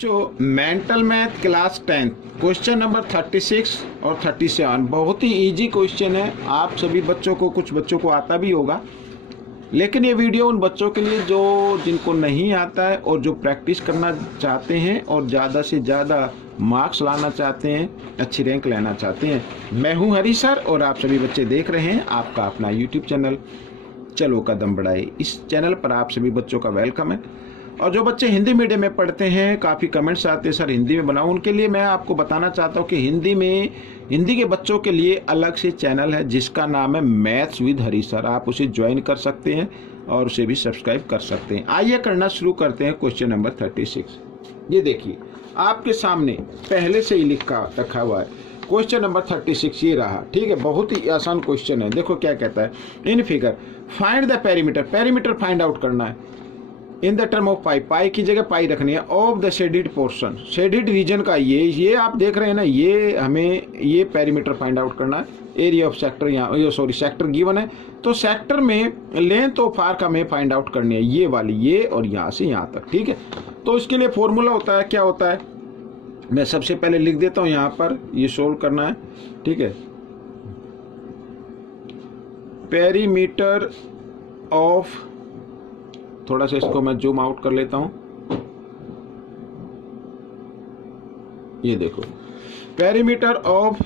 जो mental math class 10 question number 36 और 37 बहुत ही इजी क्वेश्चन है। आप सभी बच्चों को, कुछ बच्चों को आता भी होगा, लेकिन ये वीडियो उन बच्चों के लिए जो जिनको नहीं आता है और जो प्रैक्टिस करना चाहते हैं और ज़्यादा से ज़्यादा मार्क्स लाना चाहते हैं, अच्छी रैंक लेना चाहते हैं। मैं हूं हरी सर और आप सभी बच्चे देख रहे हैं आपका अपना यूट्यूब चैनल चलो कदम बढ़ाए। इस चैनल पर आप सभी बच्चों का वेलकम है। और जो बच्चे हिंदी मीडियम में पढ़ते हैं, काफ़ी कमेंट्स आते हैं सर हिंदी में बनाओ, उनके लिए मैं आपको बताना चाहता हूं कि हिंदी के बच्चों के लिए अलग से चैनल है जिसका नाम है मैथ्स विद हरी सर। आप उसे ज्वाइन कर सकते हैं और उसे भी सब्सक्राइब कर सकते हैं। आइए करना शुरू करते हैं क्वेश्चन नंबर 36। ये देखिए आपके सामने पहले से ही लिखा रखा हुआ है क्वेश्चन नंबर 36। ये रहा, ठीक है, बहुत ही आसान क्वेश्चन है। देखो क्या कहता है, in figure find the perimeter find out करना है इन द टर्म ऑफ पाई की जगह पाई रखनी है, of the shaded portion, shaded reason का ये आप देख रहे हैं ना, ये हमें ये पेरीमीटर फाइंड आउट करना है। एरिया ऑफ सेक्टर, यहाँ सेक्टर गिवन है, तो सेक्टर में लेंथ ऑफ आर्क हमें फाइंड आउट करनी है, ये वाली, ये और यहाँ से यहाँ तक, ठीक है। तो इसके लिए फॉर्मूला होता है, क्या होता है, मैं सबसे पहले लिख देता हूँ यहाँ पर, ये सोल्व करना है, ठीक है। पेरीमीटर ऑफ, थोड़ा सा इसको मैं जूम आउट कर लेता हूं, ये देखो पेरीमीटर ऑफ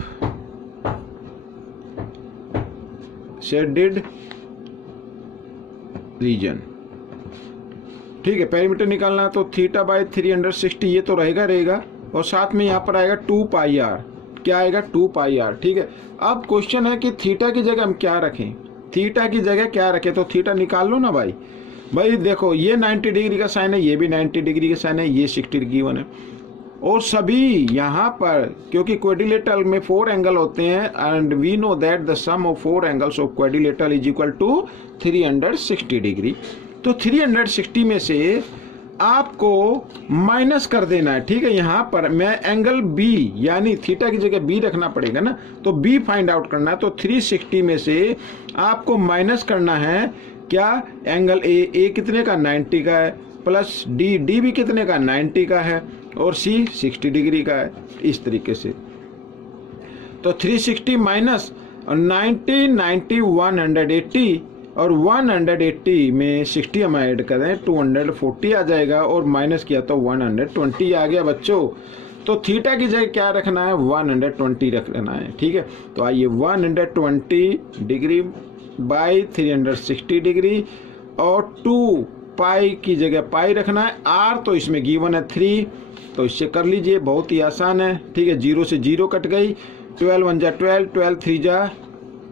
शेडेड रीजन, ठीक है। पेरीमीटर निकालना है तो थीटा बाय 360 ये तो रहेगा और साथ में यहां पर आएगा 2 पाई आर, क्या आएगा 2 पाई आर, ठीक है। अब क्वेश्चन है कि थीटा की जगह हम क्या रखें, थीटा की जगह क्या रखें, तो थीटा निकाल लो ना भाई देखो ये 90 डिग्री का साइन है, ये भी 90 डिग्री का साइन है, ये 60 डिग्री वन है, और सभी यहाँ पर क्योंकि क्वाड्रिलेटरल में 4 एंगल होते हैं and we know that the sum of 4 angles of quadrilateral is equal to 360 degree. तो 360 में से आपको माइनस कर देना है, ठीक है। यहाँ पर मैं एंगल बी यानी थीटा की जगह बी रखना पड़ेगा ना, तो बी फाइंड आउट करना है। तो 360 में से आपको माइनस करना है क्या, एंगल ए कितने का 90 का है, प्लस डी भी कितने का 90 का है, और सी 60 डिग्री का है, इस तरीके से। तो 360 माइनस 90 180 और 180 में 60 हम ऐड करें 240 आ जाएगा, और माइनस किया तो 120 आ गया बच्चों। तो थीटा की जगह क्या रखना है, 120 रखना है, ठीक है। तो आइए 120 डिग्री बाई 360 डिग्री और 2 पाई की जगह पाई रखना है, आर तो इसमें गिवन है 3, तो इससे कर लीजिए, बहुत ही आसान है, ठीक है। 0 से 0 कट गई, 12 1 जा 12, 12 3 जा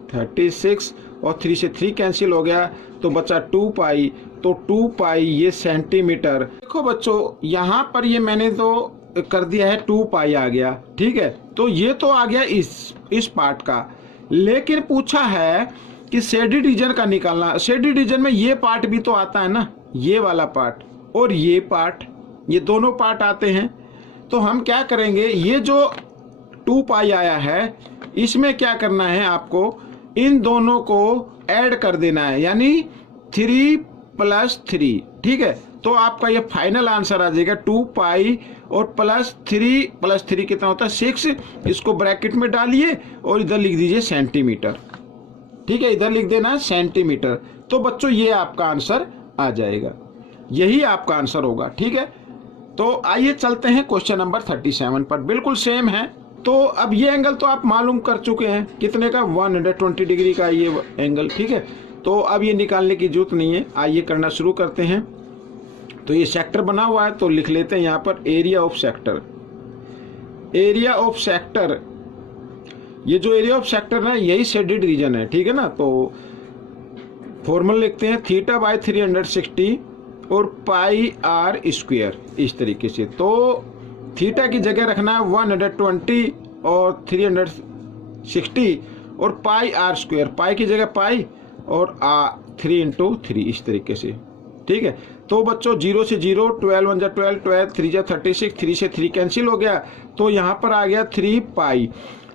36 और 3 से 3 कैंसिल हो गया, तो बचा 2 पाई। तो 2 पाई ये सेंटीमीटर। देखो बच्चों यहाँ पर ये मैंने तो कर दिया है, 2 पाई आ गया, ठीक है। तो ये तो आ गया इस पार्ट का, लेकिन पूछा है कि शेडेड रीजन का निकालना। शेडेड रीजन में ये पार्ट भी तो आता है ना, ये वाला पार्ट और ये पार्ट, ये दोनों पार्ट आते हैं। तो हम क्या करेंगे, ये जो 2 पाई आया है इसमें क्या करना है, आपको इन दोनों को ऐड कर देना है, यानी 3 + 3, ठीक है। तो आपका ये फाइनल आंसर आ जाएगा 2 पाई और +3 कितना होता है 6। इसको ब्रैकेट में डालिए और इधर लिख दीजिए सेंटीमीटर, ठीक है, इधर लिख देना सेंटीमीटर। तो बच्चों ये आपका आंसर आ जाएगा, यही आपका आंसर होगा, ठीक है। तो आइए चलते हैं क्वेश्चन नंबर 37 पर, बिल्कुल सेम है। तो अब ये एंगल तो आप मालूम कर चुके हैं, कितने का 120 डिग्री का ये एंगल, ठीक है। तो अब ये निकालने की जरूरत नहीं है, आइए करना शुरू करते हैं। तो ये सेक्टर बना हुआ है, तो लिख लेते हैं यहाँ पर area of sector. Area of sector, ये जो एरिया ऑफ सेक्टर है यही शेडेड रीजन है, ठीक है ना। तो फॉर्मूला लिखते हैं थीटा बाय 360 और पाई आर स्क्वायर, इस तरीके से। तो थीटा की जगह रखना है 120 और 360 और पाई आर स्क्वायर, पाई की जगह पाई और 3 × 3, इस तरीके से, ठीक है। तो बच्चों 0 से 0, 12 1 जा 12, 12 3 जा 36, 3 से 3 कैंसिल हो गया, तो यहाँ पर आ गया 3 पाई।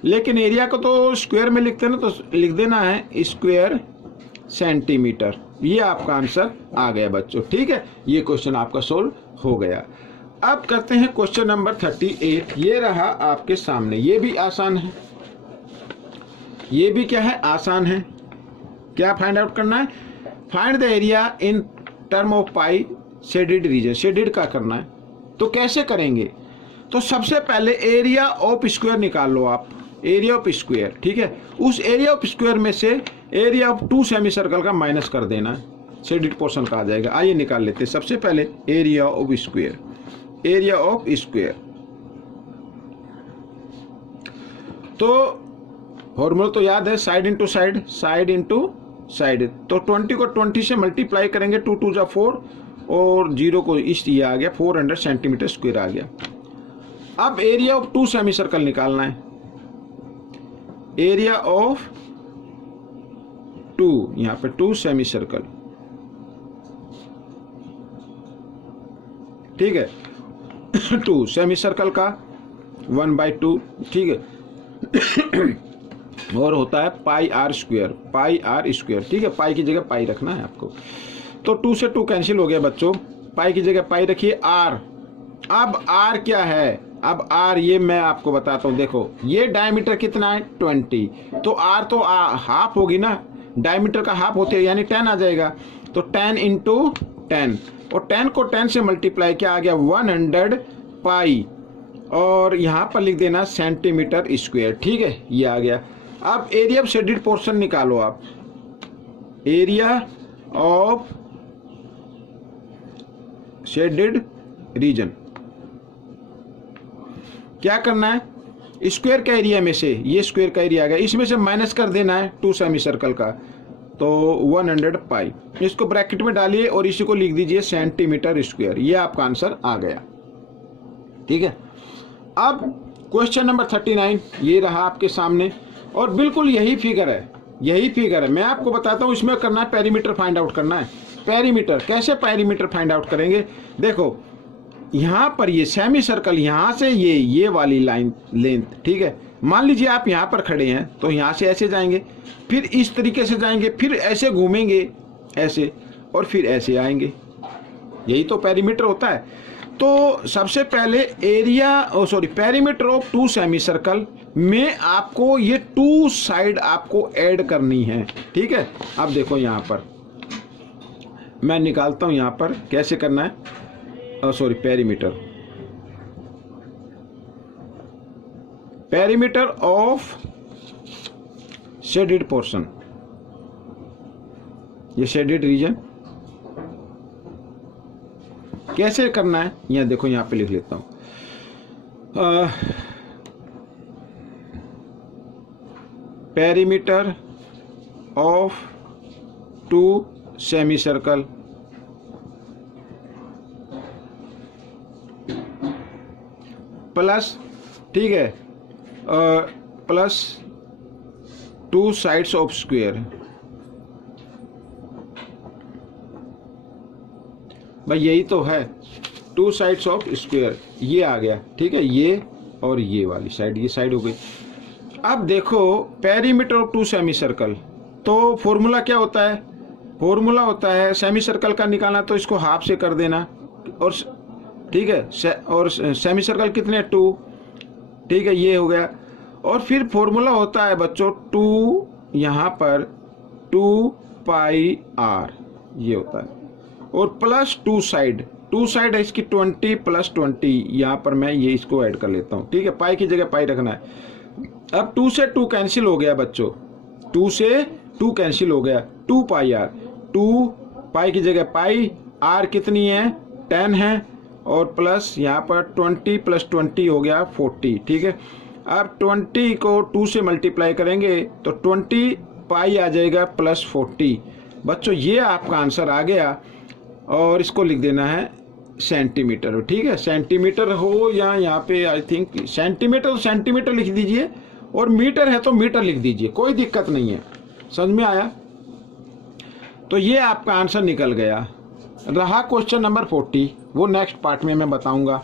लेकिन एरिया को तो स्क्वायर में लिखते हैं ना, तो लिख देना है स्क्वायर सेंटीमीटर। ये आपका आंसर आ गया बच्चों, ठीक है। ये क्वेश्चन आपका सोल्व हो गया। अब करते हैं क्वेश्चन नंबर 38। ये रहा आपके सामने, ये भी आसान है, ये भी क्या है, आसान है। क्या फाइंड आउट करना है? Find the area in term of pi shaded region, shaded का करना है। तो कैसे करेंगे? तो सबसे पहले एरिया ऑफ स्क्वायर निकाल लो आप, एरिया ऑफ स्क्वायर, ठीक है। उस एरिया ऑफ स्क्वायर में से एरिया ऑफ 2 सेमी सर्कल का माइनस कर देना है, शेडेड पोर्शन का आ जाएगा। आइए निकाल लेते हैं। सबसे पहले area of square, area of square, तो फॉर्मूला तो याद है, side into side, side into side. तो 20 को 20 से मल्टीप्लाई करेंगे, 2 2 जा 4 और 0 को इस ये आ गया, 400 सेंटीमीटर स्क्वायर आ गया। अब एरिया ऑफ 2 सेमी सर्कल निकालना है, एरिया ऑफ 2, यहां पे 2 सेमी सर्कल, ठीक है। 2 सेमी सर्कल का 1/2, ठीक है। और होता है pi r square, pi r square, ठीक है। पाई की जगह पाई रखना है आपको। तो 2 से 2 कैंसिल हो गया बच्चों, पाई की जगह पाई रखिए। आर, अब आर क्या है? अब आर ये मैं आपको बताता हूं। देखो ये डायमीटर कितना है, 20, तो आर तो हाफ होगी ना, डायमीटर का हाफ होते यानी 10 आ जाएगा। तो 10 इंटू 10, और 10 को 10 से मल्टीप्लाई किया, आ गया 100 पाई, और यहां पर लिख देना सेंटीमीटर स्क्वायर, ठीक है। ये आ गया। अब एरिया ऑफ शेडेड पोर्शन निकालो आप, एरिया ऑफ शेडेड रीजन। क्या करना है? स्क्वायर का एरिया में से, ये स्क्वायर का एरिया आ गया, इसमें से माइनस कर देना है 2 सेमी सर्कल का, तो 100 पाई। इसको ब्रैकेट में डालिए और इसी को लिख दीजिए सेंटीमीटर स्क्वायर। ये आपका आंसर आ गया, ठीक है। अब क्वेश्चन नंबर 39 ये रहा आपके सामने, और बिल्कुल यही फिगर है, यही फिगर है। मैं आपको बताता हूं, इसमें करना है पेरीमीटर फाइंड आउट करना है। पेरीमीटर कैसे पेरीमीटर फाइंड आउट करेंगे? देखो यहां पर ये सेमी सर्कल, यहां से ये वाली लाइन लेंथ, ठीक है। मान लीजिए आप यहां पर खड़े हैं, तो यहां से ऐसे जाएंगे, फिर इस तरीके से जाएंगे, फिर ऐसे घूमेंगे ऐसे, और फिर ऐसे आएंगे। यही तो पेरीमीटर होता है। तो सबसे पहले पेरीमीटर ऑफ 2 सेमी सर्कल में आपको ये 2 साइड आपको ऐड करनी है, ठीक है। अब देखो यहां पर मैं निकालता हूं, यहां पर कैसे करना है, पेरीमीटर ऑफ शेडेड पोर्शन, ये शेडेड रीजन कैसे करना है, यहां देखो, यहां पे लिख लेता हूं। Perimeter of 2 semi circle plus, ठीक है, प्लस 2 साइड्स ऑफ स्क्वायर। भाई यही तो है, 2 साइड्स ऑफ स्क्वायर, ये आ गया, ठीक है। ये और ये वाली साइड, ये साइड हो गई। अब देखो पेरीमीटर ऑफ 2 सेमी सर्कल, तो फॉर्मूला क्या होता है? फॉर्मूला होता है सेमी सर्कल का निकालना, तो इसको हाफ से कर देना, और ठीक है, और सेमी सर्कल कितने, 2, ठीक है, ये हो गया। और फिर फॉर्मूला होता है बच्चों 2, यहाँ पर 2 पाई आर, ये होता है, और प्लस 2 साइड है इसकी 20 प्लस 20, यहाँ पर मैं ये इसको ऐड कर लेता हूँ, ठीक है। पाई की जगह पाई रखना है। अब 2 से 2 कैंसिल हो गया बच्चों, 2 से 2 कैंसिल हो गया, 2 पाई आर, 2 पाई की जगह पाई, आर कितनी है, 10 है, और प्लस यहाँ पर 20 प्लस 20 हो गया 40, ठीक है। अब 20 को 2 से मल्टीप्लाई करेंगे तो 20 पाई आ जाएगा प्लस 40। बच्चों ये आपका आंसर आ गया, और इसको लिख देना है सेंटीमीटर, ठीक है। सेंटीमीटर हो या यहाँ पे आई थिंक सेंटीमीटर लिख दीजिए, और मीटर है तो मीटर लिख दीजिए, कोई दिक्कत नहीं है। समझ में आया? तो ये आपका आंसर निकल गया। रहा क्वेश्चन नंबर 40, वो नेक्स्ट पार्ट में मैं बताऊंगा।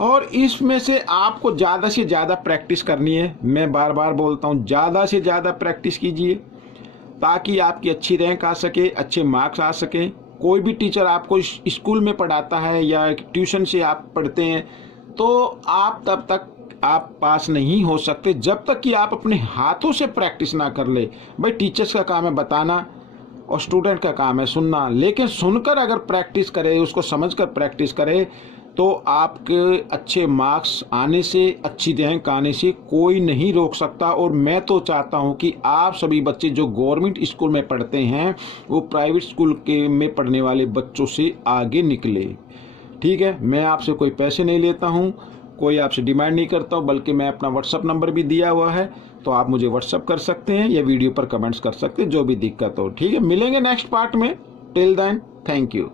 और इसमें से आपको ज़्यादा से ज़्यादा प्रैक्टिस करनी है। मैं बार बार बोलता हूँ, ज़्यादा से ज़्यादा प्रैक्टिस कीजिए, ताकि आपकी अच्छी रैंक आ सके, अच्छे मार्क्स आ सकें। कोई भी टीचर आपको स्कूल में पढ़ाता है या ट्यूशन से आप पढ़ते हैं, तो आप तब तक आप पास नहीं हो सकते जब तक कि आप अपने हाथों से प्रैक्टिस ना कर ले। भाई टीचर्स का काम है बताना और स्टूडेंट का काम है सुनना, लेकिन सुनकर अगर प्रैक्टिस करे, उसको समझकर प्रैक्टिस करे, तो आपके अच्छे मार्क्स आने से, अच्छी रैंक आने से कोई नहीं रोक सकता। और मैं तो चाहता हूं कि आप सभी बच्चे जो गवर्नमेंट स्कूल में पढ़ते हैं वो प्राइवेट स्कूल के में पढ़ने वाले बच्चों से आगे निकले। ठीक है, मैं आपसे कोई पैसे नहीं लेता हूँ, कोई आपसे डिमांड नहीं करता हूँ, बल्कि मैं अपना व्हाट्सअप नंबर भी दिया हुआ है, तो आप मुझे व्हाट्सअप कर सकते हैं या वीडियो पर कमेंट्स कर सकते हैं, जो भी दिक्कत हो। ठीक है, मिलेंगे नेक्स्ट पार्ट में। Till then, thank you.